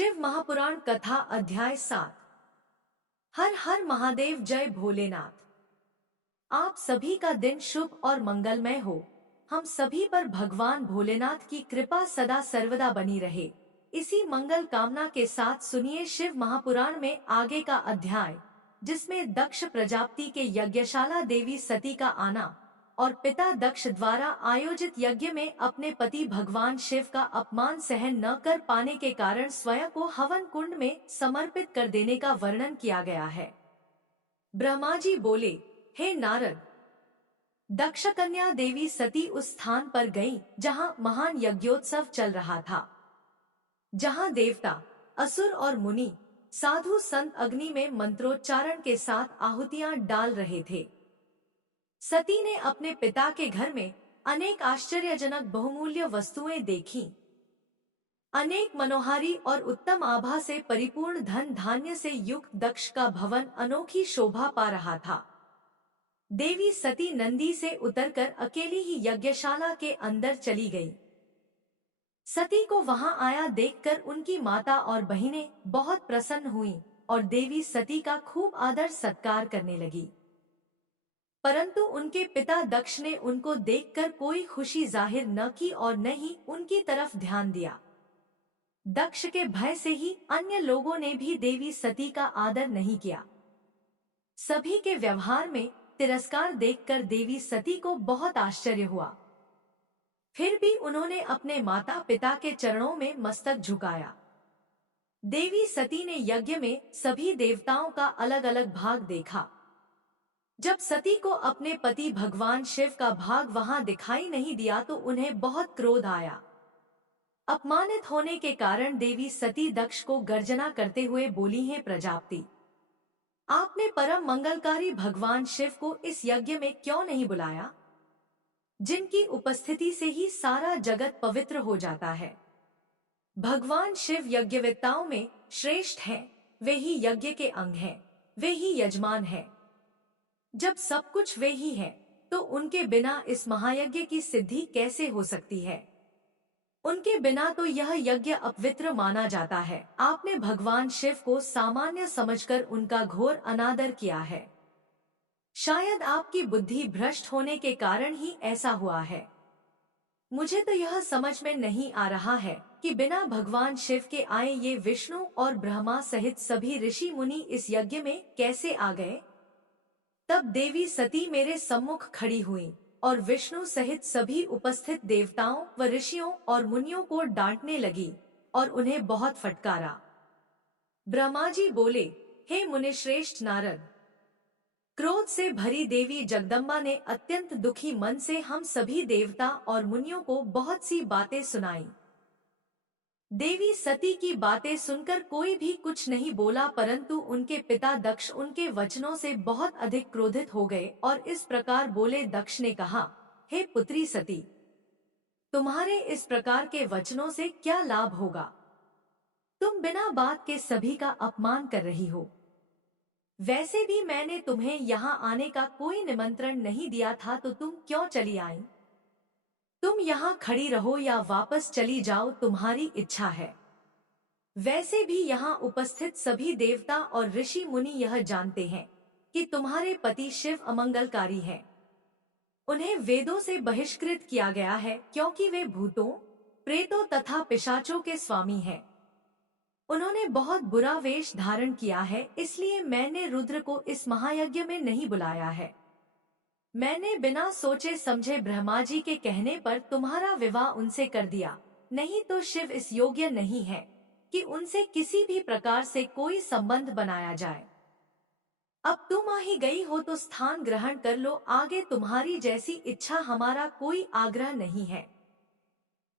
शिव महापुराण कथा अध्याय 7। हर हर महादेव, जय भोलेनाथ। आप सभी का दिन शुभ और मंगलमय हो। हम सभी पर भगवान भोलेनाथ की कृपा सदा सर्वदा बनी रहे, इसी मंगल कामना के साथ सुनिए शिव महापुराण में आगे का अध्याय, जिसमें दक्ष प्रजापति के यज्ञशाला देवी सती का आना और पिता दक्ष द्वारा आयोजित यज्ञ में अपने पति भगवान शिव का अपमान सहन न कर पाने के कारण स्वयं को हवन कुंड में समर्पित कर देने का वर्णन किया गया है। ब्रह्मा जी बोले, हे नारद, दक्ष कन्या देवी सती उस स्थान पर गई जहां महान यज्ञोत्सव चल रहा था, जहां देवता, असुर और मुनि, साधु संत अग्नि में मंत्रोच्चारण के साथ आहुतियां डाल रहे थे। सती ने अपने पिता के घर में अनेक आश्चर्यजनक बहुमूल्य वस्तुएं देखीं। अनेक मनोहारी और उत्तम आभा से परिपूर्ण धन धान्य से युक्त दक्ष का भवन अनोखी शोभा पा रहा था। देवी सती नंदी से उतरकर अकेली ही यज्ञशाला के अंदर चली गई। सती को वहां आया देखकर उनकी माता और बहिनें बहुत प्रसन्न हुईं और देवी सती का खूब आदर सत्कार करने लगी। परंतु उनके पिता दक्ष ने उनको देखकर कोई खुशी जाहिर न की और न ही उनकी तरफ ध्यान दिया। दक्ष के भय से ही अन्य लोगों ने भी देवी सती का आदर नहीं किया। सभी के व्यवहार में तिरस्कार देखकर देवी सती को बहुत आश्चर्य हुआ। फिर भी उन्होंने अपने माता पिता के चरणों में मस्तक झुकाया। देवी सती ने यज्ञ में सभी देवताओं का अलग अलग भाग देखा। जब सती को अपने पति भगवान शिव का भाग वहां दिखाई नहीं दिया तो उन्हें बहुत क्रोध आया। अपमानित होने के कारण देवी सती दक्ष को गर्जना करते हुए बोली, है प्रजापति, आपने परम मंगलकारी भगवान शिव को इस यज्ञ में क्यों नहीं बुलाया, जिनकी उपस्थिति से ही सारा जगत पवित्र हो जाता है। भगवान शिव यज्ञवेत्ताओं में श्रेष्ठ हैं, वे ही यज्ञ के अंग हैं, वे ही यजमान हैं। जब सब कुछ वे ही हैं, तो उनके बिना इस महायज्ञ की सिद्धि कैसे हो सकती है। उनके बिना तो यह यज्ञ अपवित्र माना जाता है। आपने भगवान शिव को सामान्य समझकर उनका घोर अनादर किया है। शायद आपकी बुद्धि भ्रष्ट होने के कारण ही ऐसा हुआ है। मुझे तो यह समझ में नहीं आ रहा है कि बिना भगवान शिव के आए ये विष्णु और ब्रह्मा सहित सभी ऋषि मुनि इस यज्ञ में कैसे आ गए। तब देवी सती मेरे सम्मुख खड़ी हुई और विष्णु सहित सभी उपस्थित देवताओं व ऋषियों और मुनियों को डांटने लगी और उन्हें बहुत फटकारा। ब्रह्मा जी बोले, हे मुनिश्रेष्ठ नारद, क्रोध से भरी देवी जगदम्बा ने अत्यंत दुखी मन से हम सभी देवता और मुनियों को बहुत सी बातें सुनाई। देवी सती की बातें सुनकर कोई भी कुछ नहीं बोला, परंतु उनके पिता दक्ष उनके वचनों से बहुत अधिक क्रोधित हो गए और इस प्रकार बोले। दक्ष ने कहा, हे पुत्री सती, तुम्हारे इस प्रकार के वचनों से क्या लाभ होगा। तुम बिना बात के सभी का अपमान कर रही हो। वैसे भी मैंने तुम्हें यहाँ आने का कोई निमंत्रण नहीं दिया था, तो तुम क्यों चली आई। तुम यहाँ खड़ी रहो या वापस चली जाओ, तुम्हारी इच्छा है। वैसे भी यहाँ उपस्थित सभी देवता और ऋषि मुनि यह जानते हैं कि तुम्हारे पति शिव अमंगलकारी हैं। उन्हें वेदों से बहिष्कृत किया गया है, क्योंकि वे भूतों, प्रेतों तथा पिशाचों के स्वामी हैं। उन्होंने बहुत बुरा वेश धारण किया है, इसलिए मैंने रुद्र को इस महायज्ञ में नहीं बुलाया है। मैंने बिना सोचे समझे ब्रह्मा जी के कहने पर तुम्हारा विवाह उनसे कर दिया, नहीं तो शिव इस योग्य नहीं है कि उनसे किसी भी प्रकार से कोई संबंध बनाया जाए। अब तुम आ ही गई हो तो स्थान ग्रहण कर लो, आगे तुम्हारी जैसी इच्छा, हमारा कोई आग्रह नहीं है।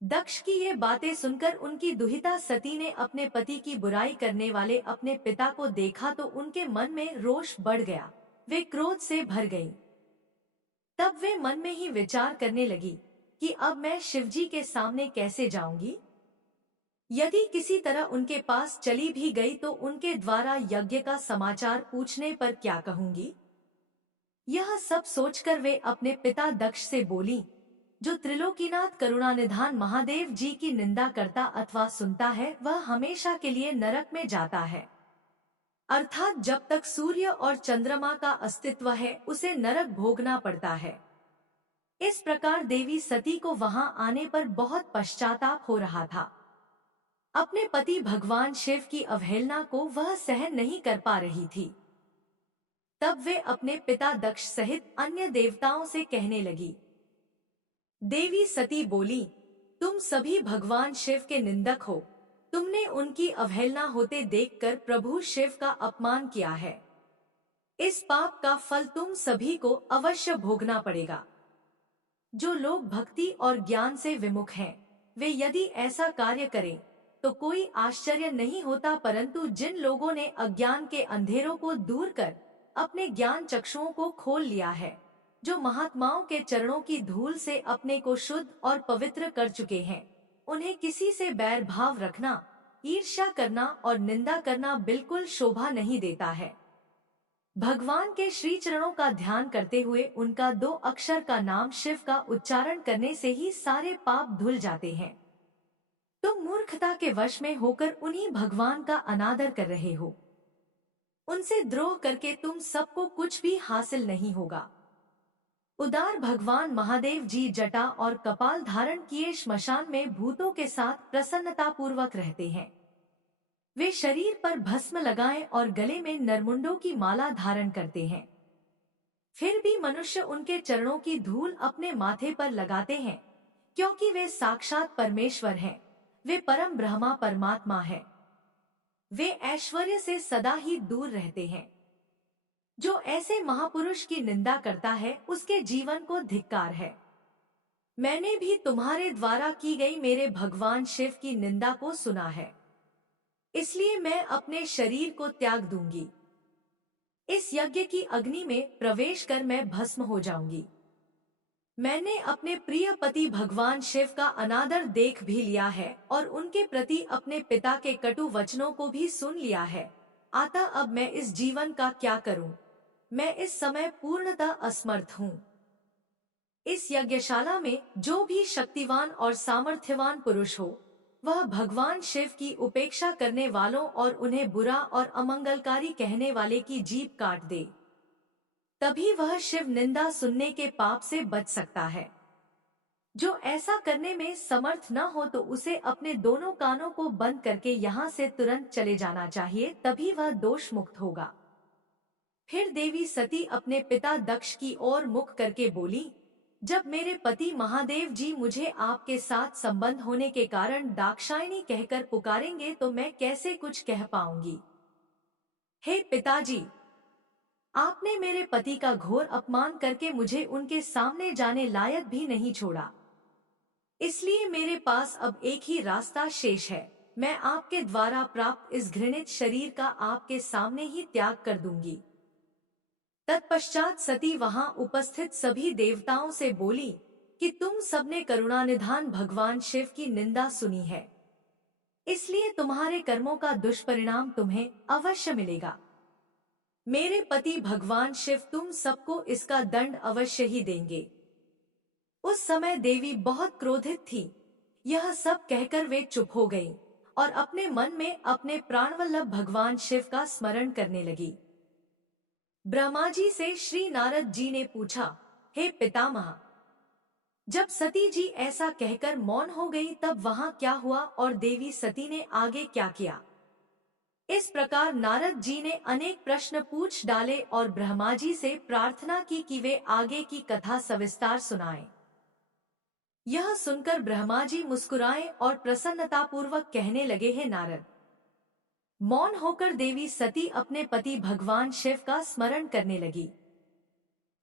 दक्ष की ये बातें सुनकर उनकी दुहिता सती ने अपने पति की बुराई करने वाले अपने पिता को देखा तो उनके मन में रोष बढ़ गया, वे क्रोध से भर गईं। तब वे मन में ही विचार करने लगी कि अब मैं शिवजी के सामने कैसे जाऊंगी। यदि किसी तरह उनके पास चली भी गई तो उनके द्वारा यज्ञ का समाचार पूछने पर क्या कहूंगी। यह सब सोचकर वे अपने पिता दक्ष से बोली, जो त्रिलोकीनाथ करुणानिधान महादेव जी की निंदा करता अथवा सुनता है वह हमेशा के लिए नरक में जाता है। अर्थात जब तक सूर्य और चंद्रमा का अस्तित्व है उसे नरक भोगना पड़ता है। इस प्रकार देवी सती को वहां आने पर बहुत पश्चाताप हो रहा था। अपने पति भगवान शिव की अवहेलना को वह सहन नहीं कर पा रही थी। तब वे अपने पिता दक्ष सहित अन्य देवताओं से कहने लगी। देवी सती बोली, तुम सभी भगवान शिव के निंदक हो। तुमने उनकी अवहेलना होते देखकर प्रभु शिव का अपमान किया है। इस पाप का फल तुम सभी को अवश्य भोगना पड़ेगा। जो लोग भक्ति और ज्ञान से विमुख हैं, वे यदि ऐसा कार्य करें तो कोई आश्चर्य नहीं होता, परंतु जिन लोगों ने अज्ञान के अंधेरों को दूर कर अपने ज्ञान चक्षुओं को खोल लिया है, जो महात्माओं के चरणों की धूल से अपने को शुद्ध और पवित्र कर चुके हैं, उन्हें किसी से बैर भाव रखना, ईर्ष्या करना और निंदा करना बिल्कुल शोभा नहीं देता है। भगवान के श्री चरणों का ध्यान करते हुए उनका 2 अक्षर का नाम शिव का उच्चारण करने से ही सारे पाप धुल जाते हैं। तुम मूर्खता के वश में होकर उन्हीं भगवान का अनादर कर रहे हो। उनसे द्रोह करके तुम सबको कुछ भी हासिल नहीं होगा। उदार भगवान महादेव जी जटा और कपाल धारण किए श्मशान में भूतों के साथ प्रसन्नतापूर्वक रहते हैं। वे शरीर पर भस्म लगाएं और गले में नरमुंडों की माला धारण करते हैं। फिर भी मनुष्य उनके चरणों की धूल अपने माथे पर लगाते हैं, क्योंकि वे साक्षात परमेश्वर हैं। वे परम ब्रह्मा परमात्मा है। वे ऐश्वर्य से सदा ही दूर रहते हैं। जो ऐसे महापुरुष की निंदा करता है उसके जीवन को धिक्कार है। मैंने भी तुम्हारे द्वारा की गई मेरे भगवान शिव की निंदा को सुना है, इसलिए मैं अपने शरीर को त्याग दूंगी। इस यज्ञ की अग्नि में प्रवेश कर मैं भस्म हो जाऊंगी। मैंने अपने प्रिय पति भगवान शिव का अनादर देख भी लिया है और उनके प्रति अपने पिता के कटु वचनों को भी सुन लिया है। अतः अब मैं इस जीवन का क्या करूं? मैं इस समय पूर्णतः असमर्थ हूं। इस यज्ञशाला में जो भी शक्तिवान और सामर्थ्यवान पुरुष हो, वह भगवान शिव की उपेक्षा करने वालों और उन्हें बुरा और अमंगलकारी कहने वाले की जीभ काट दे। तभी वह शिव निंदा सुनने के पाप से बच सकता है। जो ऐसा करने में समर्थ न हो तो उसे अपने दोनों कानों को बंद करके यहाँ से तुरंत चले जाना चाहिए, तभी वह दोष मुक्त होगा। फिर देवी सती अपने पिता दक्ष की ओर मुख करके बोली, जब मेरे पति महादेव जी मुझे आपके साथ संबंध होने के कारण दाक्षायणी कहकर पुकारेंगे तो मैं कैसे कुछ कह पाऊंगी। हे पिताजी, आपने मेरे पति का घोर अपमान करके मुझे उनके सामने जाने लायक भी नहीं छोड़ा। इसलिए मेरे पास अब एक ही रास्ता शेष है। मैं आपके द्वारा प्राप्त इस घृणित शरीर का आपके सामने ही त्याग कर दूंगी। तत्पश्चात सती वहां उपस्थित सभी देवताओं से बोली कि तुम सबने करुणानिधान भगवान शिव की निंदा सुनी है, इसलिए तुम्हारे कर्मों का दुष्परिणाम तुम्हें अवश्य मिलेगा। मेरे पति भगवान शिव तुम सबको इसका दंड अवश्य ही देंगे। उस समय देवी बहुत क्रोधित थी। यह सब कहकर वे चुप हो गईं और अपने मन में अपने प्राणवल्लभ भगवान शिव का स्मरण करने लगी। ब्रह्मा जी से श्री नारद जी ने पूछा, हे पितामह, जब सती जी ऐसा कहकर मौन हो गई तब वहां क्या हुआ और देवी सती ने आगे क्या किया? इस प्रकार नारद जी ने अनेक प्रश्न पूछ डाले और ब्रह्मा जी से प्रार्थना की कि वे आगे की कथा सविस्तार सुनाएं। यह सुनकर ब्रह्मा जी मुस्कुराए और प्रसन्नतापूर्वक कहने लगे, हे नारद, मौन होकर देवी सती अपने पति भगवान शिव का स्मरण करने लगी।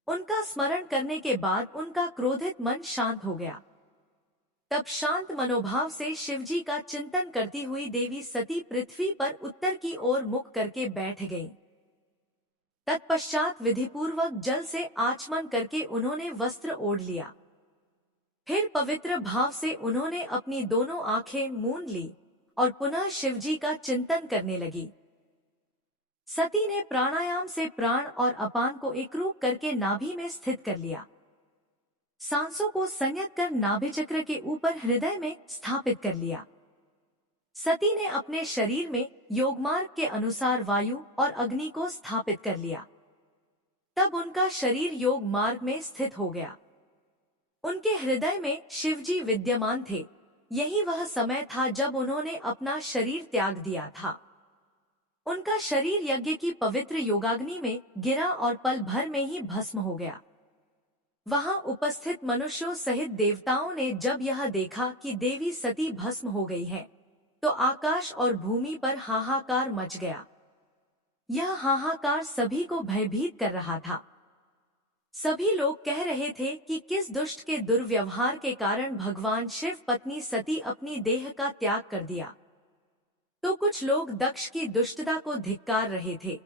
उनका स्मरण करने के बाद उनका क्रोधित मन शांत हो गया। तब शांत मनोभाव से शिवजी का चिंतन करती हुई देवी सती पृथ्वी पर उत्तर की ओर मुख करके बैठ गईं। तत्पश्चात विधिपूर्वक जल से आचमन करके उन्होंने वस्त्र ओढ़ लिया। फिर पवित्र भाव से उन्होंने अपनी दोनों आंखें मूंद ली और पुनः शिवजी का चिंतन करने लगी। सती ने प्राणायाम से प्राण और अपान को एकरूप करके नाभि में स्थित कर लिया। सांसों को संयत कर नाभि चक्र के ऊपर हृदय में स्थापित कर लिया। सती ने अपने शरीर में योगमार्ग के अनुसार वायु और अग्नि को स्थापित कर लिया। तब उनका शरीर योग मार्ग में स्थित हो गया। उनके हृदय में शिवजी विद्यमान थे। यही वह समय था जब उन्होंने अपना शरीर त्याग दिया था। उनका शरीर यज्ञ की पवित्र योगाग्नि में गिरा और पल भर में ही भस्म हो गया। वहां उपस्थित मनुष्यों सहित देवताओं ने जब यह देखा कि देवी सती भस्म हो गई है, तो आकाश और भूमि पर हाहाकार मच गया। यह हाहाकार सभी को भयभीत कर रहा था। सभी लोग कह रहे थे कि किस दुष्ट के दुर्व्यवहार के कारण भगवान शिव पत्नी सती अपनी देह का त्याग कर दिया। तो कुछ लोग दक्ष की दुष्टता को धिक्कार रहे थे,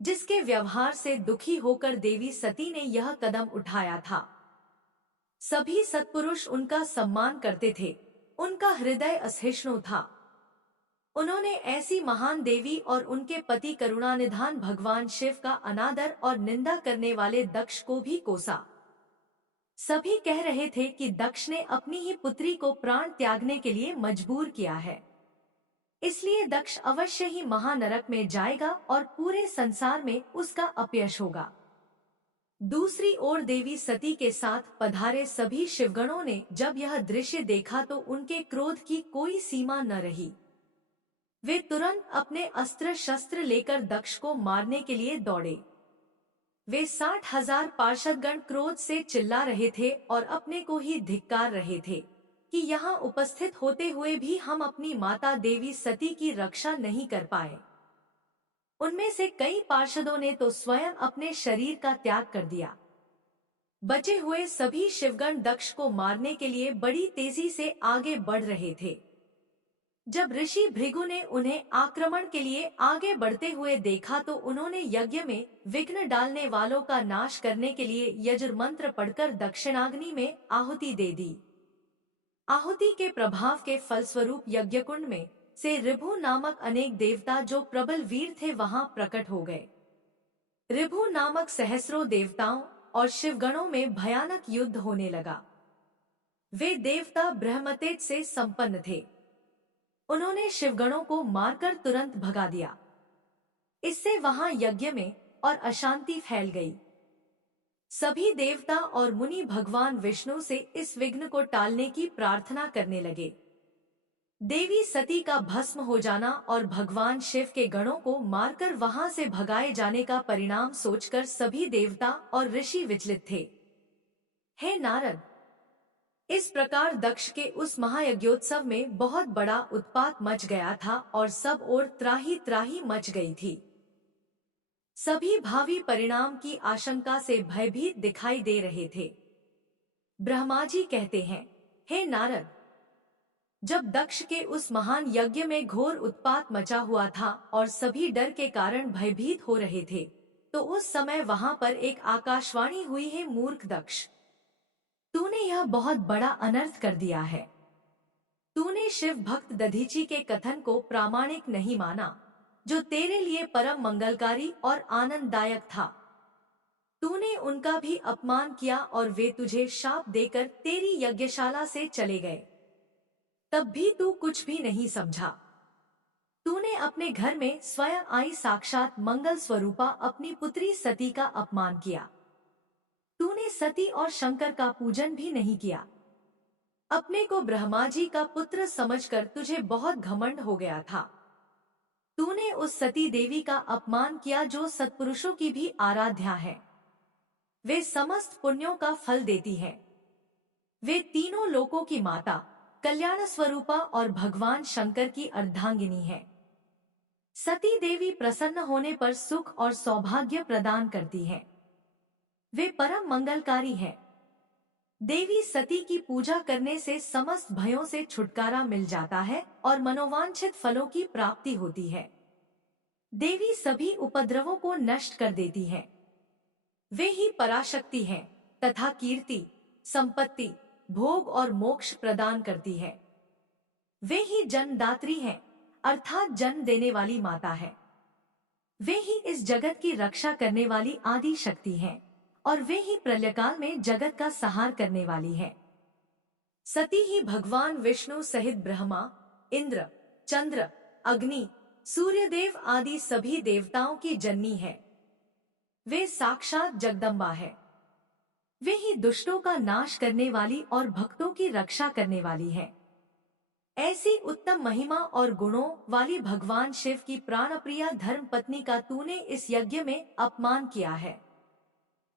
जिसके व्यवहार से दुखी होकर देवी सती ने यह कदम उठाया था। सभी सत्पुरुष उनका सम्मान करते थे। उनका हृदय असहिष्णु था। उन्होंने ऐसी महान देवी और उनके पति करुणानिधान भगवान शिव का अनादर और निंदा करने वाले दक्ष को भी कोसा। सभी कह रहे थे कि दक्ष ने अपनी ही पुत्री को प्राण त्यागने के लिए मजबूर किया है, इसलिए दक्ष अवश्य ही महानरक में जाएगा और पूरे संसार में उसका अपयश होगा। दूसरी ओर देवी सती के साथ पधारे सभी शिवगणों ने जब यह दृश्य देखा तो उनके क्रोध की कोई सीमा न रही। वे तुरंत अपने अस्त्र शस्त्र लेकर दक्ष को मारने के लिए दौड़े। वे 60,000 पार्षदगण क्रोध से चिल्ला रहे थे और अपने को ही धिक्कार रहे थे कि यहाँ उपस्थित होते हुए भी हम अपनी माता देवी सती की रक्षा नहीं कर पाए। उनमें से कई पार्षदों ने तो स्वयं अपने शरीर का त्याग कर दिया। बचे हुए सभी शिवगण दक्ष को मारने के लिए बड़ी तेजी से आगे बढ़ रहे थे। जब ऋषि भृगु ने उन्हें आक्रमण के लिए आगे बढ़ते हुए देखा तो उन्होंने यज्ञ में विघ्न डालने वालों का नाश करने के लिए यजुर मंत्र पढ़कर दक्षिणाग्नि में आहुति दे दी। आहुति के प्रभाव के फलस्वरूप यज्ञकुंड में से ऋभु नामक अनेक देवता जो प्रबल वीर थे वहां प्रकट हो गए। ऋभु नामक सहस्रों देवताओं और शिवगणों में भयानक युद्ध होने लगा। वे देवता ब्रह्मतेज से संपन्न थे। उन्होंने शिवगणों को मारकर तुरंत भगा दिया। इससे वहां यज्ञ में और अशांति फैल गई। सभी देवता और मुनि भगवान विष्णु से इस विघ्न को टालने की प्रार्थना करने लगे। देवी सती का भस्म हो जाना और भगवान शिव के गणों को मारकर वहां से भगाए जाने का परिणाम सोचकर सभी देवता और ऋषि विचलित थे। हे नारद, इस प्रकार दक्ष के उस महायज्ञोत्सव में बहुत बड़ा उत्पात मच गया था और सब ओर त्राही त्राही मच गई थी। सभी भावी परिणाम की आशंका से भयभीत दिखाई दे रहे थे। ब्रह्मा जी कहते हैं, हे नारद, जब दक्ष के उस महान यज्ञ में घोर उत्पात मचा हुआ था और सभी डर के कारण भयभीत हो रहे थे, तो उस समय वहां पर एक आकाशवाणी हुई है, मूर्ख दक्ष, तूने यह बहुत बड़ा अनर्थ कर दिया है। तूने शिव भक्त दधीची के कथन को प्रामाणिक नहीं माना, जो तेरे लिए परम मंगलकारी और आनंददायक था। तूने उनका भी अपमान किया और वे तुझे शाप देकर तेरी यज्ञशाला से चले गए। तब भी तू कुछ भी नहीं समझा। तूने अपने घर में स्वयं आई साक्षात मंगल स्वरूपा अपनी पुत्री सती का अपमान किया। तूने सती और शंकर का पूजन भी नहीं किया। अपने को ब्रह्मा जी का पुत्र समझकर तुझे बहुत घमंड हो गया था। तूने उस सती देवी का अपमान किया जो सत्पुरुषों की भी आराध्या है। वे समस्त पुण्यों का फल देती है। वे तीनों लोकों की माता, कल्याण स्वरूपा और भगवान शंकर की अर्धांगिनी है। सती देवी प्रसन्न होने पर सुख और सौभाग्य प्रदान करती है। वे परम मंगलकारी है। देवी सती की पूजा करने से समस्त भयों से छुटकारा मिल जाता है और मनोवांछित फलों की प्राप्ति होती है। देवी सभी उपद्रवों को नष्ट कर देती है। वे ही पराशक्ति हैं तथा कीर्ति, संपत्ति, भोग और मोक्ष प्रदान करती है। वे ही जन्मदात्री हैं, अर्थात जन्म देने वाली माता है। वे ही इस जगत की रक्षा करने वाली आदि शक्ति हैं और वे ही प्रलयकाल में जगत का संहार करने वाली है। सती ही भगवान विष्णु सहित ब्रह्मा, इंद्र, चंद्र, अग्नि, सूर्यदेव आदि सभी देवताओं की जननी है। वे साक्षात जगदम्बा है। वे ही दुष्टों का नाश करने वाली और भक्तों की रक्षा करने वाली है। ऐसी उत्तम महिमा और गुणों वाली भगवान शिव की प्राणप्रिया धर्म पत्नी का तूने इस यज्ञ में अपमान किया है।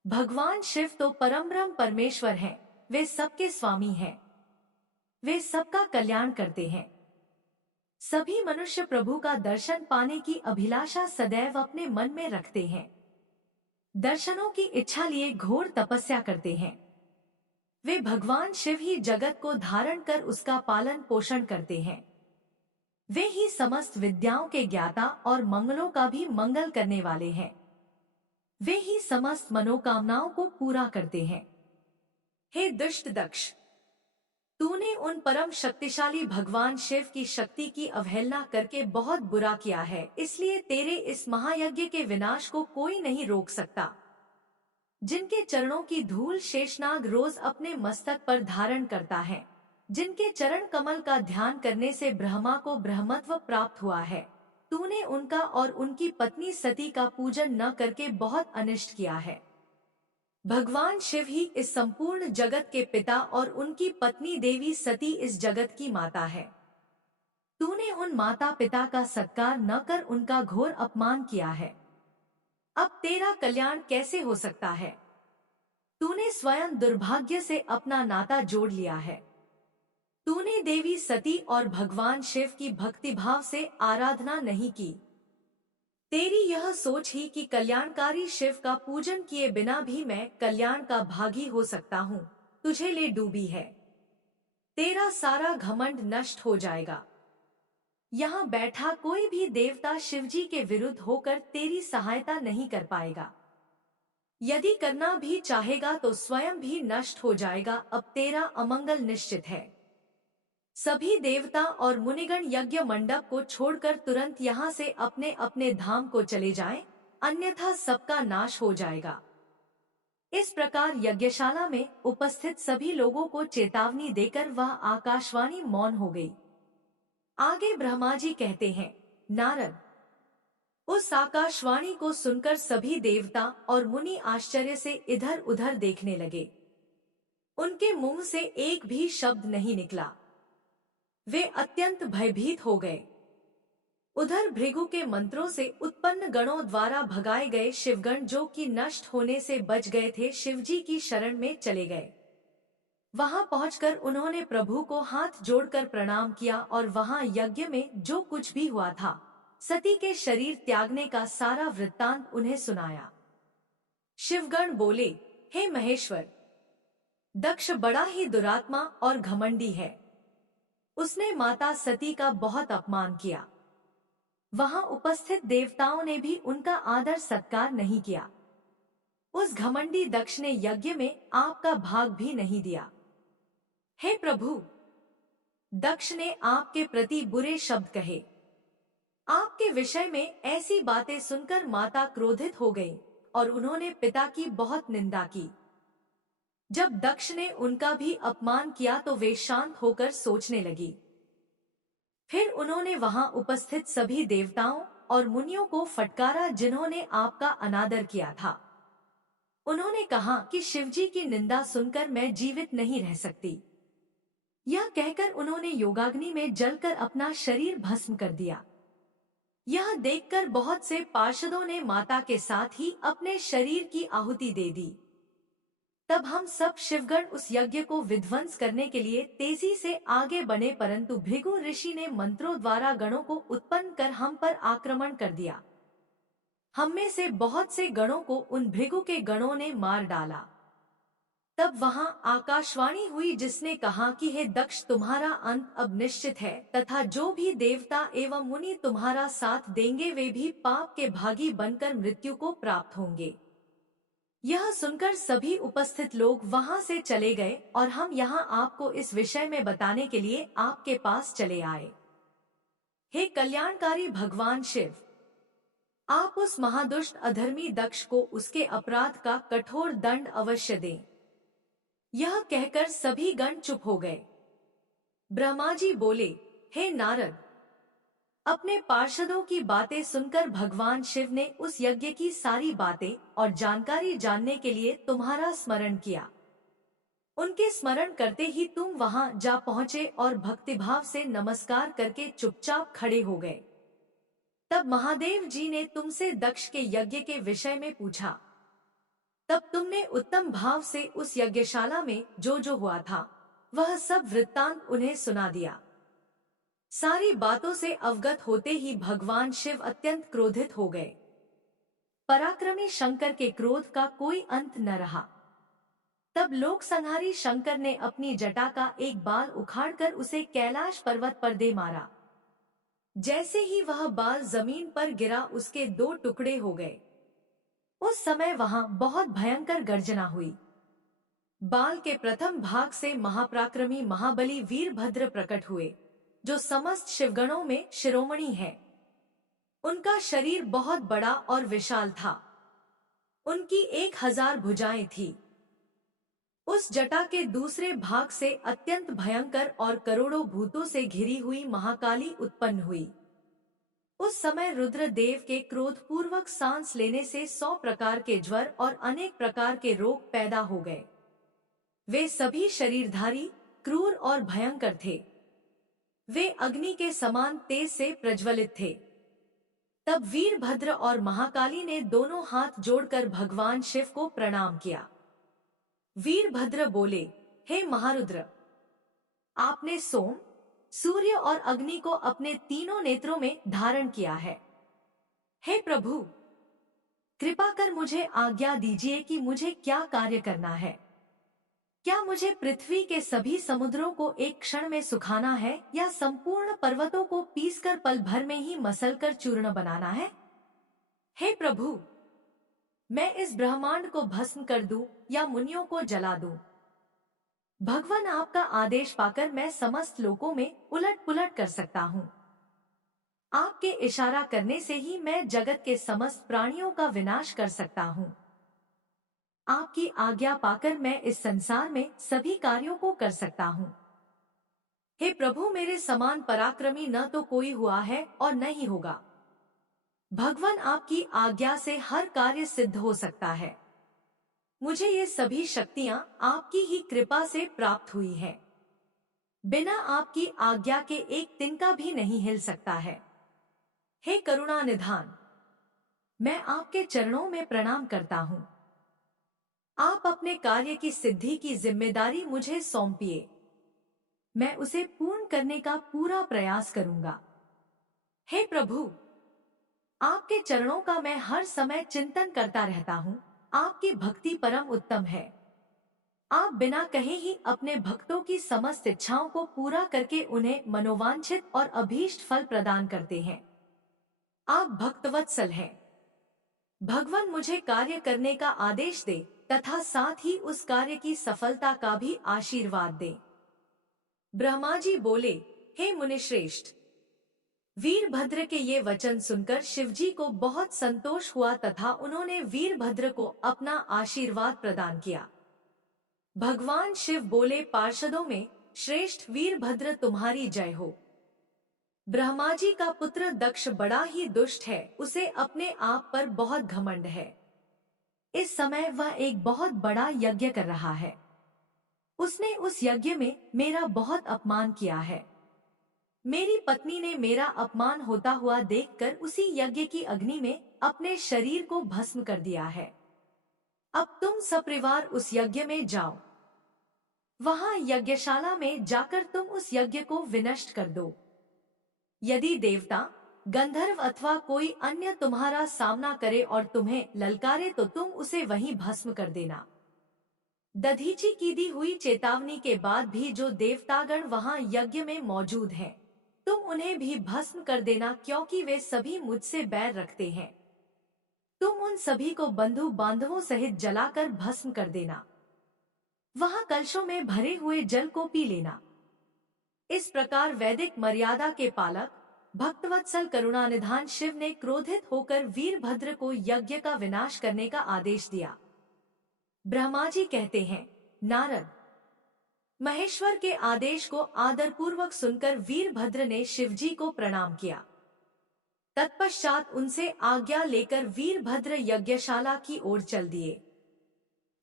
भगवान शिव तो परमब्रह्म परमेश्वर हैं, वे सबके स्वामी हैं। वे सबका कल्याण करते हैं। सभी मनुष्य प्रभु का दर्शन पाने की अभिलाषा सदैव अपने मन में रखते हैं। दर्शनों की इच्छा लिए घोर तपस्या करते हैं। वे भगवान शिव ही जगत को धारण कर उसका पालन पोषण करते हैं। वे ही समस्त विद्याओं के ज्ञाता और मंगलों का भी मंगल करने वाले हैं। वे ही समस्त मनोकामनाओं को पूरा करते हैं। हे दुष्ट दक्ष, तूने उन परम शक्तिशाली भगवान शिव की शक्ति की अवहेलना करके बहुत बुरा किया है, इसलिए तेरे इस महायज्ञ के विनाश को कोई नहीं रोक सकता। जिनके चरणों की धूल शेषनाग रोज अपने मस्तक पर धारण करता है, जिनके चरण कमल का ध्यान करने से ब्रह्मा को ब्रह्मत्व प्राप्त हुआ है, तूने उनका और उनकी पत्नी सती का पूजन न करके बहुत अनिष्ट किया है। भगवान शिव ही इस संपूर्ण जगत के पिता और उनकी पत्नी देवी सती इस जगत की माता है। तूने उन माता पिता का सत्कार न कर उनका घोर अपमान किया है। अब तेरा कल्याण कैसे हो सकता है? तूने स्वयं दुर्भाग्य से अपना नाता जोड़ लिया है। तूने देवी सती और भगवान शिव की भक्तिभाव से आराधना नहीं की। तेरी यह सोच ही कि कल्याणकारी शिव का पूजन किए बिना भी मैं कल्याण का भागी हो सकता हूँ, तुझे ले डूबी है। तेरा सारा घमंड नष्ट हो जाएगा। यहाँ बैठा कोई भी देवता शिवजी के विरुद्ध होकर तेरी सहायता नहीं कर पाएगा। यदि करना भी चाहेगा तो स्वयं भी नष्ट हो जाएगा। अब तेरा अमंगल निश्चित है। सभी देवता और मुनिगण यज्ञ मंडप को छोड़कर तुरंत यहाँ से अपने अपने धाम को चले जाएं, अन्यथा सबका नाश हो जाएगा। इस प्रकार यज्ञशाला में उपस्थित सभी लोगों को चेतावनी देकर वह आकाशवाणी मौन हो गई। आगे ब्रह्मा जी कहते हैं, नारद, उस आकाशवाणी को सुनकर सभी देवता और मुनि आश्चर्य से इधर उधर देखने लगे। उनके मुंह से एक भी शब्द नहीं निकला। वे अत्यंत भयभीत हो गए। उधर भृगु के मंत्रों से उत्पन्न गणों द्वारा भगाए गए शिवगण जो कि नष्ट होने से बच गए थे, शिवजी की शरण में चले गए। वहां पहुंचकर उन्होंने प्रभु को हाथ जोड़कर प्रणाम किया और वहां यज्ञ में जो कुछ भी हुआ था, सती के शरीर त्यागने का सारा वृत्तांत उन्हें सुनाया। शिवगण बोले, हे महेश्वर, दक्ष बड़ा ही दुरात्मा और घमंडी है। उसने माता सती का बहुत अपमान किया। वहां उपस्थित देवताओं ने भी उनका आदर सत्कार नहीं किया। उस घमंडी दक्ष ने यज्ञ में आपका भाग भी नहीं दिया। हे प्रभु, दक्ष ने आपके प्रति बुरे शब्द कहे। आपके विषय में ऐसी बातें सुनकर माता क्रोधित हो गई और उन्होंने पिता की बहुत निंदा की। जब दक्ष ने उनका भी अपमान किया तो वे शांत होकर सोचने लगी। फिर उन्होंने वहां उपस्थित सभी देवताओं और मुनियों को फटकारा जिन्होंने आपका अनादर किया था। उन्होंने कहा कि शिवजी की निंदा सुनकर मैं जीवित नहीं रह सकती। यह कहकर उन्होंने योगाग्नि में जलकर अपना शरीर भस्म कर दिया। यह देखकर बहुत से पार्षदों ने माता के साथ ही अपने शरीर की आहुति दे दी। तब हम सब शिवगण उस यज्ञ को विध्वंस करने के लिए तेजी से आगे बढ़े, परंतु भृगु ऋषि ने मंत्रों द्वारा गणों को उत्पन्न कर हम पर आक्रमण कर दिया। हम में से बहुत से गणों को उन भृगु के गणों ने मार डाला। तब वहां आकाशवाणी हुई जिसने कहा कि हे दक्ष, तुम्हारा अंत अब निश्चित है तथा जो भी देवता एवं मुनि तुम्हारा साथ देंगे वे भी पाप के भागी बनकर मृत्यु को प्राप्त होंगे। यह सुनकर सभी उपस्थित लोग वहां से चले गए और हम यहाँ आपको इस विषय में बताने के लिए आपके पास चले आए। हे कल्याणकारी भगवान शिव, आप उस महादुष्ट अधर्मी दक्ष को उसके अपराध का कठोर दंड अवश्य दें। यह कहकर सभी गण चुप हो गए। ब्रह्मा जी बोले, हे नारद, अपने पार्षदों की बातें सुनकर भगवान शिव ने उस यज्ञ की सारी बातें और जानकारी जानने के लिए तुम्हारा स्मरण किया। उनके स्मरण करते ही तुम वहां जा पहुंचे और भक्तिभाव से नमस्कार करके चुपचाप खड़े हो गए। तब महादेव जी ने तुमसे दक्ष के यज्ञ के विषय में पूछा। तब तुमने उत्तम भाव से उस यज्ञशाला में जो जो हुआ था वह सब वृत्तांत उन्हें सुना दिया। सारी बातों से अवगत होते ही भगवान शिव अत्यंत क्रोधित हो गए। पराक्रमी शंकर के क्रोध का कोई अंत न रहा। तब लोक संहारी शंकर ने अपनी जटा का एक बाल उखाड़कर उसे कैलाश पर्वत पर दे मारा। जैसे ही वह बाल जमीन पर गिरा उसके 2 टुकड़े हो गए। उस समय वहां बहुत भयंकर गर्जना हुई। बाल के प्रथम भाग से महापराक्रमी महाबली वीरभद्र प्रकट हुए, जो समस्त शिवगणों में शिरोमणि है। उनका शरीर बहुत बड़ा और विशाल था। उनकी 1000 भुजाएं थी। उस जटा के दूसरे भाग से अत्यंत भयंकर और करोड़ों भूतों से घिरी हुई महाकाली उत्पन्न हुई। उस समय रुद्रदेव के क्रोध पूर्वक सांस लेने से 100 प्रकार के ज्वर और अनेक प्रकार के रोग पैदा हो गए। वे सभी शरीरधारी, क्रूर और भयंकर थे। वे अग्नि के समान तेज से प्रज्वलित थे। तब वीरभद्र और महाकाली ने दोनों हाथ जोड़कर भगवान शिव को प्रणाम किया। वीरभद्र बोले, हे महारुद्र, आपने सोम, सूर्य और अग्नि को अपने तीनों नेत्रों में धारण किया है। हे प्रभु, कृपा कर मुझे आज्ञा दीजिए कि मुझे क्या कार्य करना है। क्या मुझे पृथ्वी के सभी समुद्रों को एक क्षण में सुखाना है या संपूर्ण पर्वतों को पीसकर पल भर में ही मसलकर चूर्ण बनाना है? हे प्रभु, मैं इस ब्रह्मांड को भस्म कर दूं या मुनियों को जला दूं? भगवान, आपका आदेश पाकर मैं समस्त लोकों में उलट पुलट कर सकता हूँ। आपके इशारा करने से ही मैं जगत के समस्त प्राणियों का विनाश कर सकता हूँ। आपकी आज्ञा पाकर मैं इस संसार में सभी कार्यों को कर सकता हूँ। हे प्रभु, मेरे समान पराक्रमी न तो कोई हुआ है और न ही होगा। भगवान, आपकी आज्ञा से हर कार्य सिद्ध हो सकता है। मुझे ये सभी शक्तियाँ आपकी ही कृपा से प्राप्त हुई है। बिना आपकी आज्ञा के एक तिनका भी नहीं हिल सकता है। हे करुणा निधान, मैं आपके चरणों में प्रणाम करता हूँ। आप अपने कार्य की सिद्धि की जिम्मेदारी मुझे सौंपिए। मैं उसे पूर्ण करने का पूरा प्रयास करूंगा। हे प्रभु, आपके चरणों का मैं हर समय चिंतन करता रहता हूँ। आपकी भक्ति परम उत्तम है। आप बिना कहे ही अपने भक्तों की समस्त इच्छाओं को पूरा करके उन्हें मनोवांछित और अभीष्ट फल प्रदान करते हैं। आप भक्तवत्सल हैं। भगवान, मुझे कार्य करने का आदेश दे तथा साथ ही उस कार्य की सफलता का भी आशीर्वाद दे। ब्रह्मा जी बोले, हे मुनिश्रेष्ठ, वीरभद्र के ये वचन सुनकर शिवजी को बहुत संतोष हुआ तथा उन्होंने वीरभद्र को अपना आशीर्वाद प्रदान किया। भगवान शिव बोले, पार्षदों में श्रेष्ठ वीरभद्र तुम्हारी जय हो। ब्रह्मा जी का पुत्र दक्ष बड़ा ही दुष्ट है, उसे अपने आप पर बहुत घमंड है। इस समय वह एक बहुत बड़ा यज्ञ कर रहा है। उसने उस यज्ञ में मेरा बहुत अपमान किया है। मेरी पत्नी ने मेरा अपमान होता हुआ देखकर उसी यज्ञ की अग्नि में अपने शरीर को भस्म कर दिया है। अब तुम सपरिवार उस यज्ञ में जाओ। वहां यज्ञशाला में जाकर तुम उस यज्ञ को विनष्ट कर दो। यदि देवता, गंधर्व अथवा कोई अन्य तुम्हारा सामना करे और तुम्हें ललकारे तो तुम उसे वहीं भस्म कर देना। दधीची की दी हुई चेतावनी के बाद भी जो देवतागण वहां यज्ञ में मौजूद हैं, तुम उन्हें भी भस्म कर देना, क्योंकि वे सभी मुझसे बैर रखते हैं। तुम उन सभी को बंधु बांधवों सहित जलाकर भस्म कर देना। वहां कलशों में भरे हुए जल को पी लेना। इस प्रकार वैदिक मर्यादा के पालक भक्तवत्सल करुणानिधान शिव ने क्रोधित होकर वीरभद्र को यज्ञ का विनाश करने का आदेश दिया। ब्रह्मा जी कहते हैं, नारद, महेश्वर के आदेश को आदरपूर्वक सुनकर वीरभद्र ने शिवजी को प्रणाम किया। तत्पश्चात उनसे आज्ञा लेकर वीरभद्र यज्ञशाला की ओर चल दिए।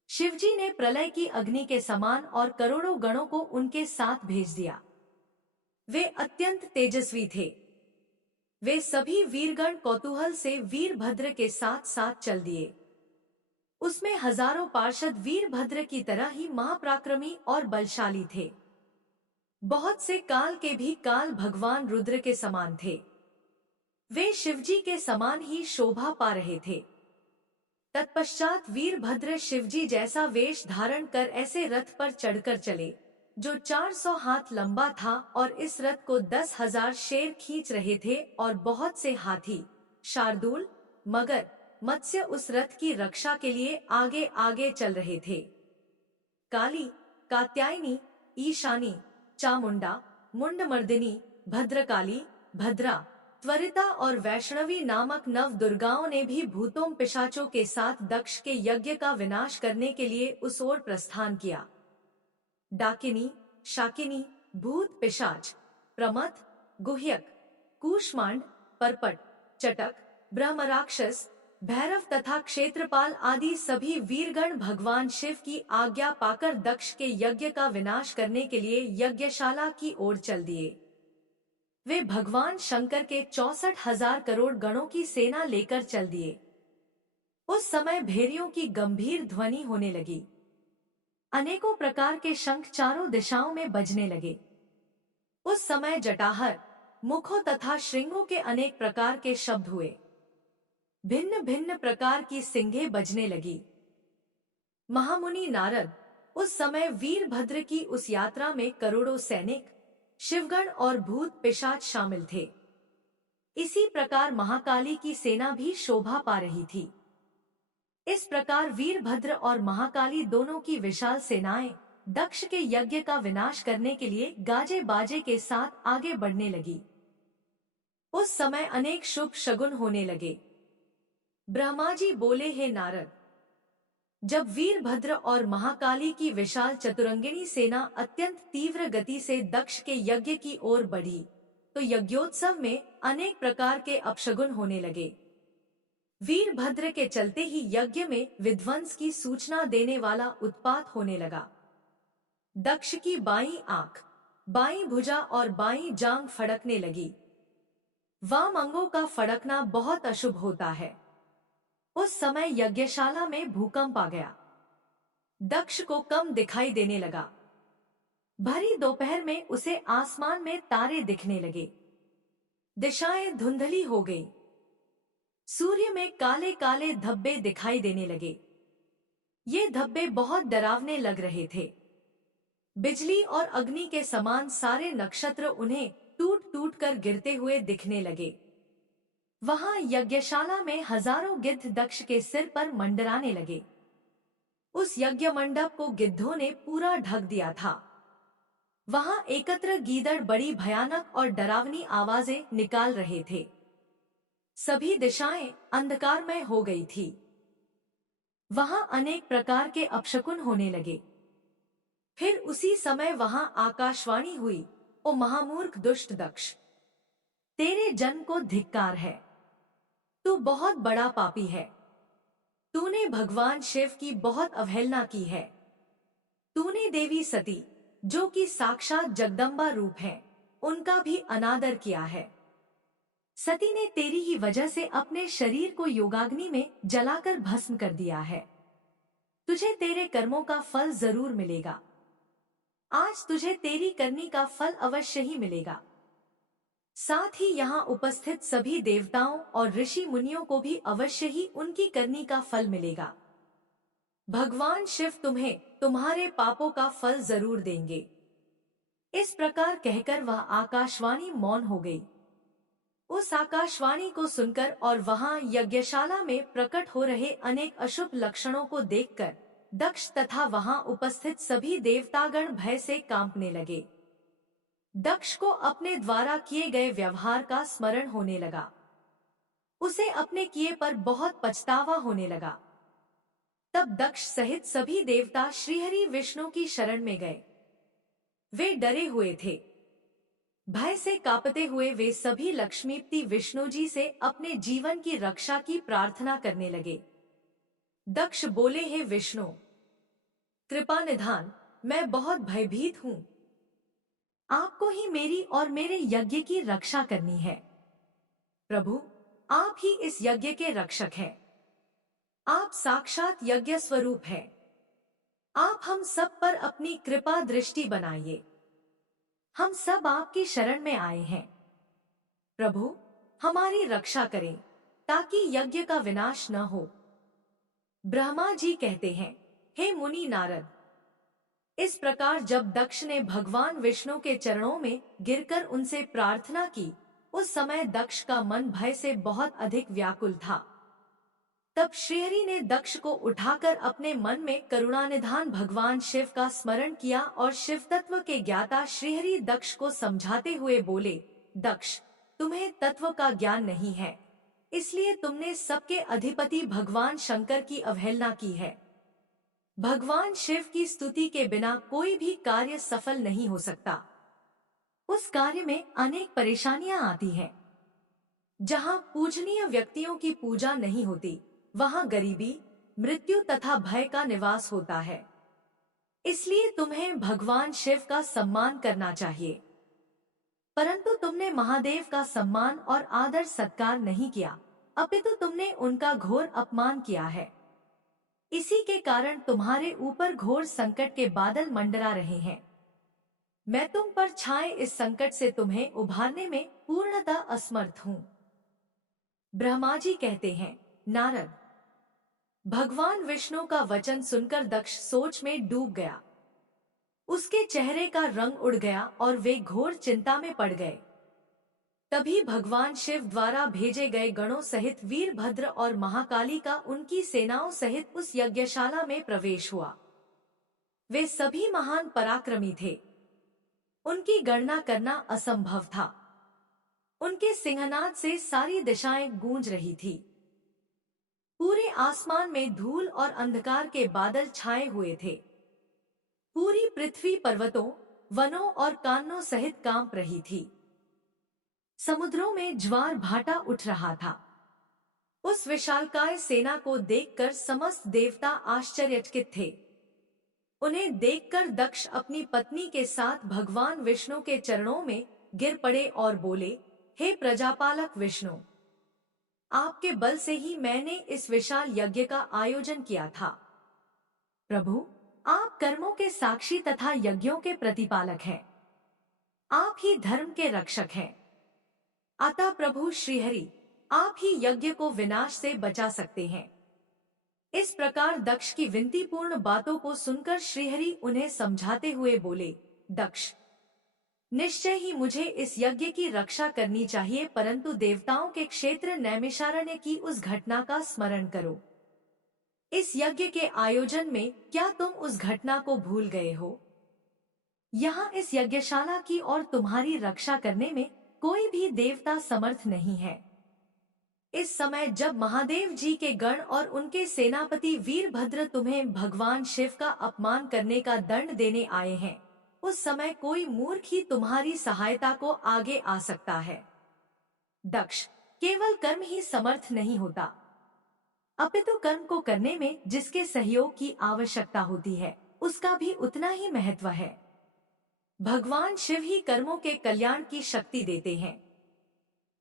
शिवजी ने प्रलय की अग्नि के समान और करोड़ों गणों को उनके साथ भेज दिया। वे अत्यंत तेजस्वी थे। वे सभी वीरगण कौतूहल से वीरभद्र के साथ साथ चल दिए। उसमें हजारों पार्षद वीरभद्र की तरह ही महापराक्रमी और बलशाली थे। बहुत से काल के भी काल भगवान रुद्र के समान थे। वे शिवजी के समान ही शोभा पा रहे थे। तत्पश्चात वीरभद्र शिवजी जैसा वेश धारण कर ऐसे रथ पर चढ़कर चले जो 400 हाथ लंबा था, और इस रथ को 10,000 शेर खींच रहे थे और बहुत से हाथी, शार्दूल, मगर, मत्स्य उस रथ की रक्षा के लिए आगे आगे चल रहे थे। काली, कात्यायनी, ईशानी, चामुंडा, मुंडमर्दिनी, भद्रकाली, भद्रा, त्वरिता और वैष्णवी नामक नव दुर्गाओं ने भी भूतों पिशाचों के साथ दक्ष के यज्ञ का विनाश करने के लिए उस ओर प्रस्थान किया। डाकिनी, शाकिनी, भूत पिशाच, प्रमथ, गुह्यक, कूष्मांड, परपट, चटक, ब्रह्म राक्षस, भैरव तथा क्षेत्रपाल आदि सभी वीरगण भगवान शिव की आज्ञा पाकर दक्ष के यज्ञ का विनाश करने के लिए यज्ञशाला की ओर चल दिए। वे भगवान शंकर के 64,000 करोड़ गणों की सेना लेकर चल दिए। उस समय भेरियों की गंभीर ध्वनि होने लगी। अनेकों प्रकार के शंख चारों दिशाओं में बजने लगे। उस समय जटाहर, मुखों तथा श्रृंगों के अनेक प्रकार के शब्द हुए। भिन्न भिन्न प्रकार की सिंघें बजने लगी। महामुनि नारद उस समय वीरभद्र की उस यात्रा में करोड़ों सैनिक, शिवगण और भूत पिशाच शामिल थे। इसी प्रकार महाकाली की सेना भी शोभा पा रही थी। इस प्रकार वीरभद्र और महाकाली दोनों की विशाल सेनाएं दक्ष के यज्ञ का विनाश करने के लिए गाजे बाजे के साथ आगे बढ़ने लगी। उस समय अनेक शुभ शगुन होने लगे। ब्रह्मा जी बोले, हे नारद, जब वीरभद्र और महाकाली की विशाल चतुरंगिनी सेना अत्यंत तीव्र गति से दक्ष के यज्ञ की ओर बढ़ी, तो यज्ञोत्सव में अनेक प्रकार के अपशगुन होने लगे। वीरभद्र के चलते ही यज्ञ में विध्वंस की सूचना देने वाला उत्पात होने लगा। दक्ष की बाईं आंख, बाईं भुजा और बाईं जांघ फड़कने लगी। वाम अंगों का फड़कना बहुत अशुभ होता है। उस समय यज्ञशाला में भूकंप आ गया। दक्ष को कम दिखाई देने लगा। भरी दोपहर में उसे आसमान में तारे दिखने लगे। दिशाएं धुंधली हो गई। सूर्य में काले काले धब्बे दिखाई देने लगे। ये धब्बे बहुत डरावने लग रहे थे। बिजली और अग्नि के समान सारे नक्षत्र उन्हें टूट टूट कर गिरते हुए दिखने लगे। वहां यज्ञशाला में हजारों गिद्ध दक्ष के सिर पर मंडराने लगे। उस यज्ञ मंडप को गिद्धों ने पूरा ढक दिया था। वहां एकत्र गीदड़ बड़ी भयानक और डरावनी आवाजें निकाल रहे थे। सभी दिशाएं अंधकारमय हो गई थी। वहां अनेक प्रकार के अपशकुन होने लगे। फिर उसी समय वहां आकाशवाणी हुई, ओ महामूर्ख दुष्ट दक्ष, तेरे जन्म को धिक्कार है। तू बहुत बड़ा पापी है। तूने भगवान शिव की बहुत अवहेलना की है। तूने देवी सती, जो कि साक्षात जगदम्बा रूप है, उनका भी अनादर किया है। सती ने तेरी ही वजह से अपने शरीर को योगाग्नि में जलाकर भस्म कर दिया है। तुझे तेरे कर्मों का फल जरूर मिलेगा। आज तुझे तेरी करनी का फल अवश्य ही मिलेगा। साथ ही यहाँ उपस्थित सभी देवताओं और ऋषि मुनियों को भी अवश्य ही उनकी करनी का फल मिलेगा। भगवान शिव तुम्हें तुम्हारे पापों का फल जरूर देंगे। इस प्रकार कहकर वह आकाशवाणी मौन हो गई। उस आकाशवाणी को सुनकर और वहां यज्ञशाला में प्रकट हो रहे अनेक अशुभ लक्षणों को देखकर दक्ष तथा वहां उपस्थित सभी देवतागण भय से कांपने लगे। दक्ष को अपने द्वारा किए गए व्यवहार का स्मरण होने लगा। उसे अपने किए पर बहुत पछतावा होने लगा। तब दक्ष सहित सभी देवता श्रीहरि विष्णु की शरण में गए। वे डरे हुए थे। भय से कांपते हुए वे सभी लक्ष्मीपति विष्णु जी से अपने जीवन की रक्षा की प्रार्थना करने लगे। दक्ष बोले, हे विष्णु, कृपा निधान, मैं बहुत भयभीत हूँ। आपको ही मेरी और मेरे यज्ञ की रक्षा करनी है। प्रभु, आप ही इस यज्ञ के रक्षक हैं। आप साक्षात यज्ञ स्वरूप हैं। आप हम सब पर अपनी कृपा दृष्टि बनाइए। हम सब आपकी शरण में आए हैं। प्रभु, हमारी रक्षा करें ताकि यज्ञ का विनाश न हो। ब्रह्मा जी कहते हैं, हे मुनि नारद, इस प्रकार जब दक्ष ने भगवान विष्णु के चरणों में गिरकर उनसे प्रार्थना की, उस समय दक्ष का मन भय से बहुत अधिक व्याकुल था। तब श्रीहरि ने दक्ष को उठाकर अपने मन में करुणानिधान भगवान शिव का स्मरण किया और शिव तत्व के ज्ञाता श्रीहरि दक्ष को समझाते हुए बोले, दक्ष, तुम्हें तत्व का ज्ञान नहीं है, इसलिए तुमने सबके अधिपति भगवान शंकर की अवहेलना की है। भगवान शिव की स्तुति के बिना कोई भी कार्य सफल नहीं हो सकता। उस कार्य में अनेक परेशानियां आती हैं। जहां पूजनीय व्यक्तियों की पूजा नहीं होती, वहां गरीबी, मृत्यु तथा भय का निवास होता है। इसलिए तुम्हें भगवान शिव का सम्मान करना चाहिए। परंतु तुमने महादेव का सम्मान और आदर सत्कार नहीं किया, अपितु तुमने उनका घोर अपमान किया है। इसी के कारण तुम्हारे ऊपर घोर संकट के बादल मंडरा रहे हैं। मैं तुम पर छाए इस संकट से तुम्हें उभारने में पूर्णतः असमर्थ हूँ। ब्रह्मा जी कहते हैं, नारद, भगवान विष्णु का वचन सुनकर दक्ष सोच में डूब गया। उसके चेहरे का रंग उड़ गया और वे घोर चिंता में पड़ गए। तभी भगवान शिव द्वारा भेजे गए गणों सहित वीरभद्र और महाकाली का उनकी सेनाओं सहित उस यज्ञशाला में प्रवेश हुआ। वे सभी महान पराक्रमी थे। उनकी गणना करना असंभव था। उनके सिंहनाद से सारी दिशाएं गूंज रही थी। पूरे आसमान में धूल और अंधकार के बादल छाए हुए थे। पूरी पृथ्वी पर्वतों, वनों और कानों सहित कांप रही थी। समुद्रों में ज्वार भाटा उठ रहा था। उस विशालकाय सेना को देखकर समस्त देवता आश्चर्यचकित थे। उन्हें देखकर दक्ष अपनी पत्नी के साथ भगवान विष्णु के चरणों में गिर पड़े और बोले, हे प्रजापालक विष्णु, आपके बल से ही मैंने इस विशाल यज्ञ का आयोजन किया था। प्रभु, आप कर्मों के साक्षी तथा यज्ञों के प्रतिपालक हैं। आप ही धर्म के रक्षक हैं। अतः प्रभु श्रीहरि, आप ही यज्ञ को विनाश से बचा सकते हैं। इस प्रकार दक्ष की विनतीपूर्ण बातों को सुनकर श्रीहरि उन्हें समझाते हुए बोले, दक्ष, निश्चय ही मुझे इस यज्ञ की रक्षा करनी चाहिए, परंतु देवताओं के क्षेत्र नैमिषारण्य की उस घटना का स्मरण करो। इस यज्ञ के आयोजन में क्या तुम उस घटना को भूल गए हो? यहाँ इस यज्ञशाला की और तुम्हारी रक्षा करने में कोई भी देवता समर्थ नहीं है। इस समय जब महादेव जी के गण और उनके सेनापति वीरभद्र तुम्हें भगवान शिव का अपमान करने का दंड देने आए हैं, उस समय कोई मूर्ख ही तुम्हारी सहायता को आगे आ सकता है। दक्ष, केवल कर्म ही समर्थ नहीं होता, अपितु कर्म को करने में जिसके सहयोग की आवश्यकता होती है, उसका भी उतना ही महत्व है। भगवान शिव ही कर्मों के कल्याण की शक्ति देते हैं।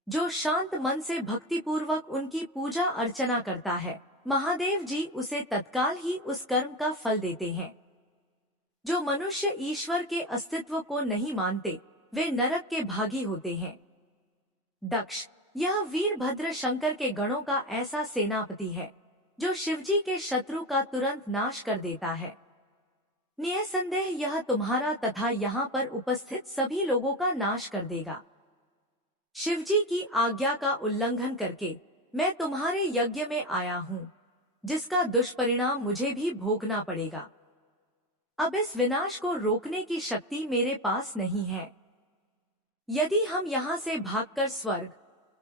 जो शांत मन से भक्ति पूर्वक उनकी पूजा अर्चना करता है, महादेव जी उसे तत्काल ही उस कर्म का फल देते हैं। जो मनुष्य ईश्वर के अस्तित्व को नहीं मानते, वे नरक के भागी होते हैं। दक्ष, यह वीरभद्र शंकर के गणों का ऐसा सेनापति है जो शिवजी के शत्रु का तुरंत नाश कर देता है। निसंदेह यह तुम्हारा तथा यहाँ पर उपस्थित सभी लोगों का नाश कर देगा। शिवजी की आज्ञा का उल्लंघन करके मैं तुम्हारे यज्ञ में आया हूँ, जिसका दुष्परिणाम मुझे भी भोगना पड़ेगा। अब इस विनाश को रोकने की शक्ति मेरे पास नहीं है। यदि हम यहाँ से भागकर स्वर्ग,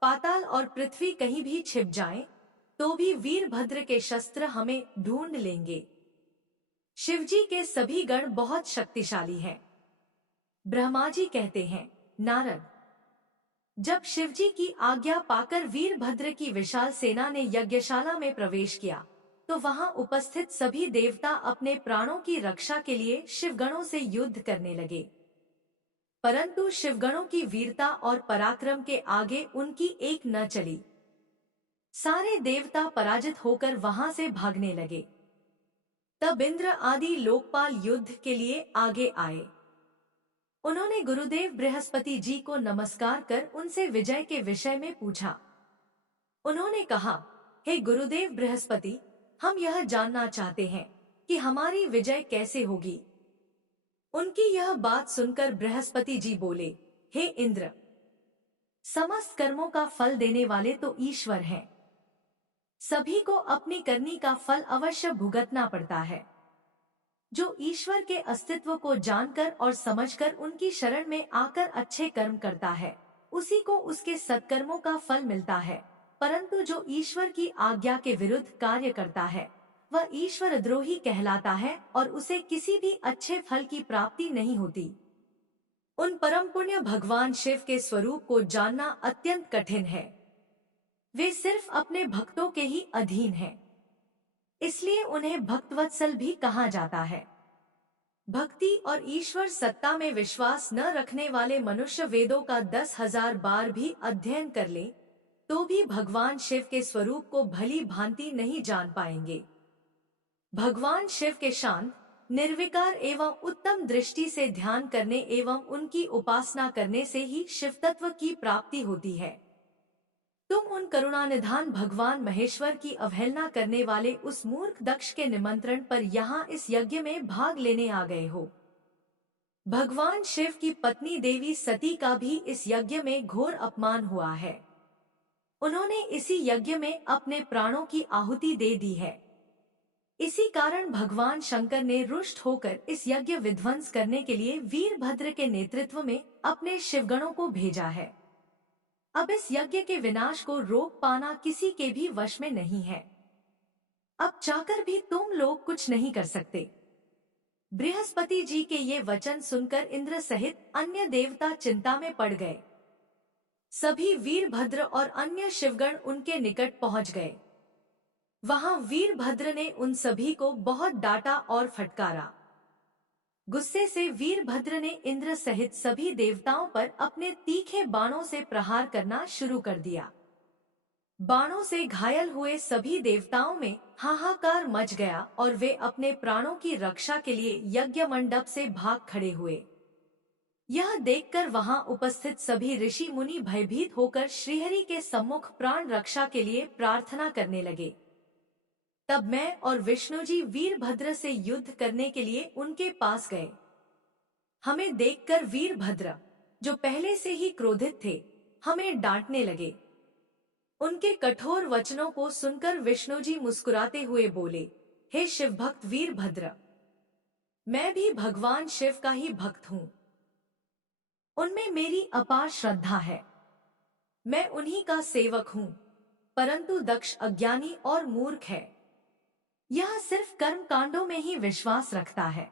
पाताल और पृथ्वी कहीं भी छिप जाएं, तो भी वीरभद्र के शस्त्र हमें ढूंढ लेंगे। शिवजी के सभी गण बहुत शक्तिशाली हैं। ब्रह्मा जी कहते हैं, नारद, जब शिवजी की आज्ञा पाकर वीरभद्र की विशाल सेना ने यज्ञशाला में प्रवेश किया, तो वहां उपस्थित सभी देवता अपने प्राणों की रक्षा के लिए शिवगणों से युद्ध करने लगे। परंतु शिवगणों की वीरता और पराक्रम के आगे उनकी एक न चली। सारे देवता पराजित होकर वहां से भागने लगे। तब इंद्र आदि लोकपाल युद्ध के लिए आगे आए। उन्होंने गुरुदेव बृहस्पति जी को नमस्कार कर उनसे विजय के विषय में पूछा। उन्होंने कहा, हे गुरुदेव बृहस्पति, हम यह जानना चाहते हैं कि हमारी विजय कैसे होगी। उनकी यह बात सुनकर बृहस्पति जी बोले, हे इंद्र, समस्त कर्मों का फल देने वाले तो ईश्वर हैं। सभी को अपनी करनी का फल अवश्य भुगतना पड़ता है। जो ईश्वर के अस्तित्व को जानकर और समझकर उनकी शरण में आकर अच्छे कर्म करता है, उसी को उसके सत्कर्मों का फल मिलता है। परंतु जो ईश्वर की आज्ञा के विरुद्ध कार्य करता है, वह ईश्वर द्रोही कहलाता है और उसे किसी भी अच्छे फल की प्राप्ति नहीं होती। उन परम पुण्य भगवान शिव के स्वरूप को जानना अत्यंत कठिन है। वे सिर्फ अपने भक्तों के ही अधीन हैं। इसलिए उन्हें भक्तवत्सल भी कहा जाता है। भक्ति और ईश्वर सत्ता में विश्वास न रखने वाले मनुष्य वेदों का 10,000 बार भी अध्ययन कर ले, तो भी भगवान शिव के स्वरूप को भली भांति नहीं जान पाएंगे। भगवान शिव के शांत, निर्विकार एवं उत्तम दृष्टि से ध्यान करने एवं उनकी उपासना करने से ही शिव तत्व की प्राप्ति होती है। तुम उन करुणानिधान भगवान महेश्वर की अवहेलना करने वाले उस मूर्ख दक्ष के निमंत्रण पर यहाँ इस यज्ञ में भाग लेने आ गए हो। भगवान शिव की पत्नी देवी सती का भी इस यज्ञ में घोर अपमान हुआ है। उन्होंने इसी यज्ञ में अपने प्राणों की आहुति दे दी है। इसी कारण भगवान शंकर ने रुष्ट होकर इस यज्ञ विध्वंस करने के लिए वीरभद्र के नेतृत्व में अपने शिवगणों को भेजा है। अब इस यज्ञ के विनाश को रोक पाना किसी के भी वश में नहीं है। अब चाहकर भी तुम लोग कुछ नहीं कर सकते। बृहस्पति जी के ये वचन सुनकर इंद्र सहित अन्य देवता चिंता में पड़ गए। सभी वीरभद्र और अन्य शिवगण उनके निकट पहुंच गए। वहां वीरभद्र ने उन सभी को बहुत डांटा और फटकारा। गुस्से से वीरभद्र ने इंद्र सहित सभी देवताओं पर अपने तीखे बाणों से प्रहार करना शुरू कर दिया। बाणों से घायल हुए सभी देवताओं में हाहाकार मच गया और वे अपने प्राणों की रक्षा के लिए यज्ञ मंडप से भाग खड़े हुए। यह देखकर वहां उपस्थित सभी ऋषि मुनि भयभीत होकर श्रीहरि के सम्मुख प्राण रक्षा के लिए प्रार्थना करने लगे। तब मैं और विष्णु जी वीरभद्र से युद्ध करने के लिए उनके पास गए। हमें देखकर वीरभद्र, जो पहले से ही क्रोधित थे, हमें डांटने लगे। उनके कठोर वचनों को सुनकर विष्णु जी मुस्कुराते हुए बोले, हे शिव भक्त वीरभद्र, मैं भी भगवान शिव का ही भक्त हूँ। उनमें मेरी अपार श्रद्धा है। मैं उन्हीं का सेवक हूँ। परंतु दक्ष अज्ञानी और मूर्ख है। यह सिर्फ कर्म कांडों में ही विश्वास रखता है।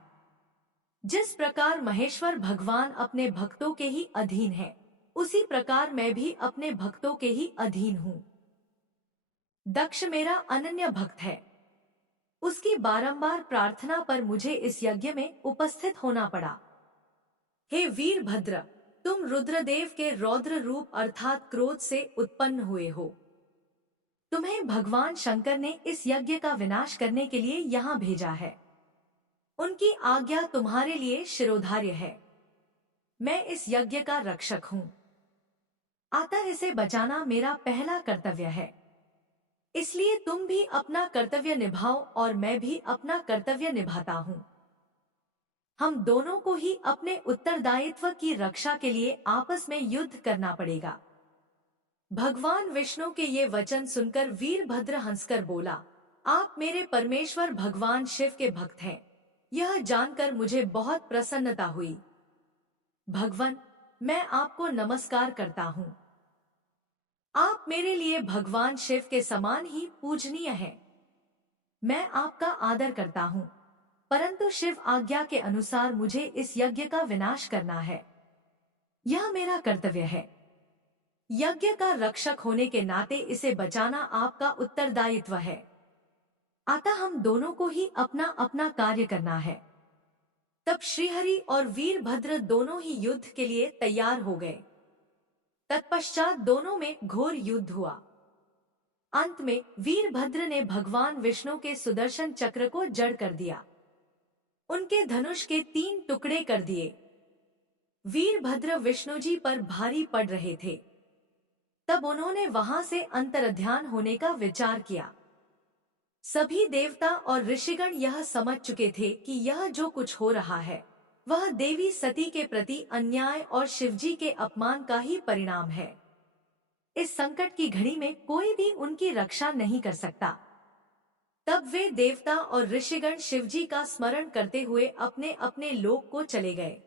जिस प्रकार महेश्वर भगवान अपने भक्तों के ही अधीन है, उसी प्रकार मैं भी अपने भक्तों के ही अधीन हूँ। दक्ष मेरा अनन्य भक्त है। उसकी बारंबार प्रार्थना पर मुझे इस यज्ञ में उपस्थित होना पड़ा। हे वीरभद्र, तुम रुद्रदेव के रौद्र रूप अर्थात क्रोध से उत्पन्न हुए हो। तुम्हें भगवान शंकर ने इस यज्ञ का विनाश करने के लिए यहाँ भेजा है। उनकी आज्ञा तुम्हारे लिए शिरोधार्य है। मैं इस यज्ञ का रक्षक हूँ, अतः इसे बचाना मेरा पहला कर्तव्य है। इसलिए तुम भी अपना कर्तव्य निभाओ और मैं भी अपना कर्तव्य निभाता हूँ। हम दोनों को ही अपने उत्तरदायित्व की रक्षा के लिए आपस में युद्ध करना पड़ेगा। भगवान विष्णु के ये वचन सुनकर वीरभद्र हंसकर बोला, आप मेरे परमेश्वर भगवान शिव के भक्त हैं। यह जानकर मुझे बहुत प्रसन्नता हुई। भगवान, मैं आपको नमस्कार करता हूँ। आप मेरे लिए भगवान शिव के समान ही पूजनीय हैं। मैं आपका आदर करता हूँ, परंतु शिव आज्ञा के अनुसार मुझे इस यज्ञ का विनाश करना है। यह मेरा कर्तव्य है। यज्ञ का रक्षक होने के नाते इसे बचाना आपका उत्तरदायित्व है। अतः हम दोनों को ही अपना अपना कार्य करना है। तब श्रीहरि और वीरभद्र दोनों ही युद्ध के लिए तैयार हो गए। तत्पश्चात दोनों में घोर युद्ध हुआ। अंत में वीरभद्र ने भगवान विष्णु के सुदर्शन चक्र को जड़ कर दिया। उनके धनुष के 3 टुकड़े कर दिए। वीरभद्र विष्णु जी पर भारी पड़ रहे थे। तब उन्होंने वहां से अंतर्ध्यान होने का विचार किया। सभी देवता और ऋषिगण यह समझ चुके थे कि यह जो कुछ हो रहा है वह देवी सती के प्रति अन्याय और शिवजी के अपमान का ही परिणाम है। इस संकट की घड़ी में कोई भी उनकी रक्षा नहीं कर सकता। तब वे देवता और ऋषिगण शिवजी का स्मरण करते हुए अपने अपने लोक को चले गए।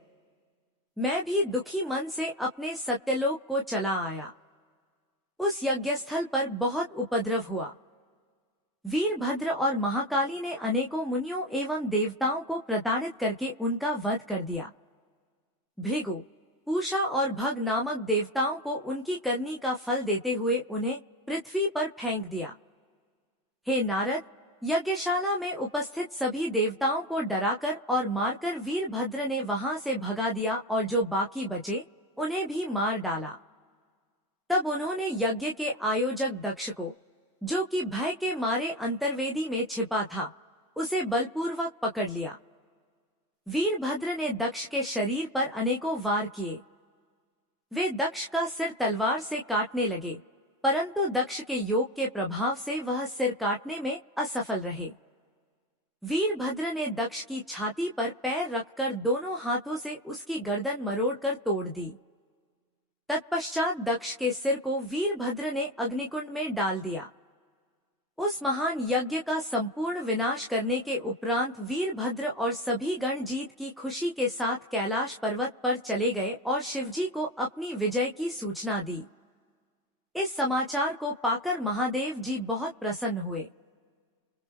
मैं भी दुखी मन से अपने सत्यलोक को चला आया। उस यज्ञस्थल पर बहुत उपद्रव हुआ। वीरभद्र और महाकाली ने अनेकों मुनियों एवं देवताओं को प्रताड़ित करके उनका वध कर दिया। भृगु, पूषा और भग नामक देवताओं को उनकी करनी का फल देते हुए उन्हें पृथ्वी पर फेंक दिया। हे नारद, यज्ञशाला में उपस्थित सभी देवताओं को डराकर और मारकर वीरभद्र ने वहां से भगा दिया और जो बाकी बचे उन्हें भी मार डाला। तब उन्होंने यज्ञ के आयोजक दक्ष को, जो कि भय के मारे अंतर्वेदी में छिपा था, उसे बलपूर्वक पकड़ लिया। वीरभद्र ने दक्ष के शरीर पर अनेकों वार किए। वे दक्ष का सिर तलवार से काटने लगे, परंतु दक्ष के योग के प्रभाव से वह सिर काटने में असफल रहे। वीरभद्र ने दक्ष की छाती पर पैर रखकर दोनों हाथों से उसकी गर्दन मरोड़कर तोड़ दी। तत्पश्चात दक्ष के सिर को वीरभद्र ने अग्निकुंड में डाल दिया। उस महान यज्ञ का संपूर्ण विनाश करने के उपरांत वीरभद्र और सभी गण जीत की खुशी के साथ कैलाश पर्वत पर चले गए और शिवजी को अपनी विजय की सूचना दी। इस समाचार को पाकर महादेव जी बहुत प्रसन्न हुए।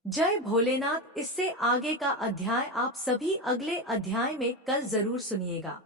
जय भोलेनाथ। इससे आगे का अध्याय आप सभी अगले अध्याय में कल जरूर सुनिएगा।